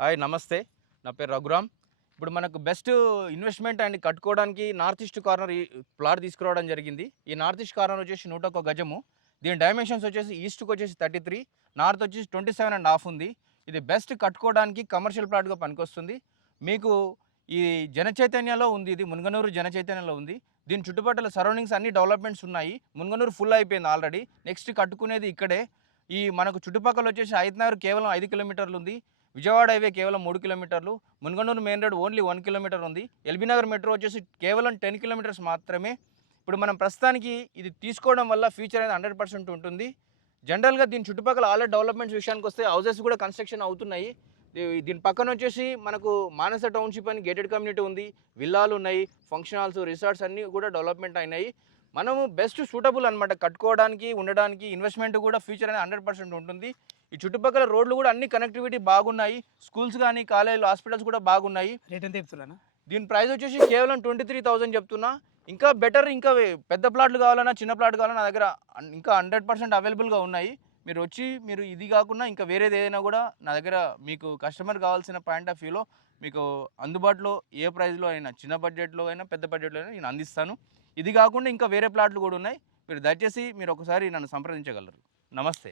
Hi నమస్తే. నా పేరు రఘురామ్. ఇప్పుడు మనకు బెస్ట్ ఇన్వెస్ట్‌మెంట్ అండ్ కట్టుకోవడానికి నార్త్ ఈస్ట్ కార్నర్ ఈ ప్లాట్ తీసుకురావడం జరిగింది. ఈ నార్త్ ఈస్ట్ కార్నర్ వచ్చేసి 101 గజము. దీని డైమెన్షన్స్ వచ్చేసి ఈస్ట్‌కొచ్చేసి 33, నార్త్ వచ్చేసి 27.5 ఉంది. ఇది బెస్ట్ కట్టుకోవడానికి కమర్షియల్ ప్లాట్‌గా పనికొస్తుంది. మీకు ఈ జనచైతన్యలో ఉంది. ఇది మునగనూరు జనచైతన్యలో ఉంది. దీని చుట్టుపక్కల సరౌండింగ్స్ అన్ని డెవలప్‌మెంట్స్ ఉన్నాయి. మునగనూరు ఫుల్ అయిపోయింది ఆల్రెడీ. నెక్స్ట్ కట్టుకునేది ఇక్కడే. ఈ మనకు చుట్టుపక్కల వచ్చేసి హైతనగర్ కేవలం 5 కిలోమీటర్లు ఉంది. విజయవాడ హైవే కేవలం 3 కిలోమీటర్లు, Munaganuru main road only 1 kilometer ఉంది. ఎల్బీ నగర్ మెట్రో వచ్చేసి కేవలం 10 కిలోమీటర్స్ మాత్రమే. ఇప్పుడు మనం ప్రస్తుతానికి ఇది తీసుకోవడం వల్ల ఫ్యూచర్ అనేది 100% ఉంటుంది. జనరల్‌గా దీని చుట్టుపక్కల ఆల్రెడీ డెవలప్మెంట్స్ విషయానికి వస్తే హౌసెస్ కూడా కన్స్ట్రక్షన్ అవుతున్నాయి. దీని పక్కన వచ్చేసి మనకు మానస టౌన్‌షిప్ అని గేటెడ్ కమ్యూనిటీ ఉంది. విల్లాలు ఉన్నాయి, ఫంక్షన్ హాల్స్, రిసార్ట్స్ అన్నీ కూడా డెవలప్మెంట్ అయినాయి. మనము బెస్ట్ సూటబుల్ అనమాట కట్టుకోవడానికి, ఉండడానికి, ఇన్వెస్ట్మెంట్ కూడా ఫ్యూచర్ అనేది 100% ఉంటుంది. ఈ చుట్టుపక్కల రోడ్లు కూడా అన్ని కనెక్టివిటీ బాగున్నాయి. స్కూల్స్ కానీ, కాలేజీలు, హాస్పిటల్స్ కూడా బాగున్నాయి. రేట్ ఎంత చెప్తున్నానా? దీని ప్రైస్ వచ్చేసి కేవలం 23,000 చెప్తున్నా. ఇంకా బెటర్, ఇంకా పెద్ద ప్లాట్లు కావాలన్నా, చిన్న ప్లాట్ కావాలన్నా నా దగ్గర ఇంకా 100% అవైలబుల్గా ఉన్నాయి. మీరు వచ్చి మీరు ఇది కాకుండా ఇంకా వేరేది ఏదైనా కూడా నా దగ్గర మీకు కస్టమర్ కావాల్సిన పాయింట్ ఆఫ్ వ్యూలో మీకు అందుబాటులో ఏ ప్రైస్లో అయినా, చిన్న బడ్జెట్లో అయినా, పెద్ద బడ్జెట్లో అయినా నేను అందిస్తాను. ఇది కాకుండా ఇంకా వేరే ప్లాట్లు కూడా ఉన్నాయి. మీరు దయచేసి మీరు ఒకసారి నన్ను సంప్రదించగలరు. నమస్తే.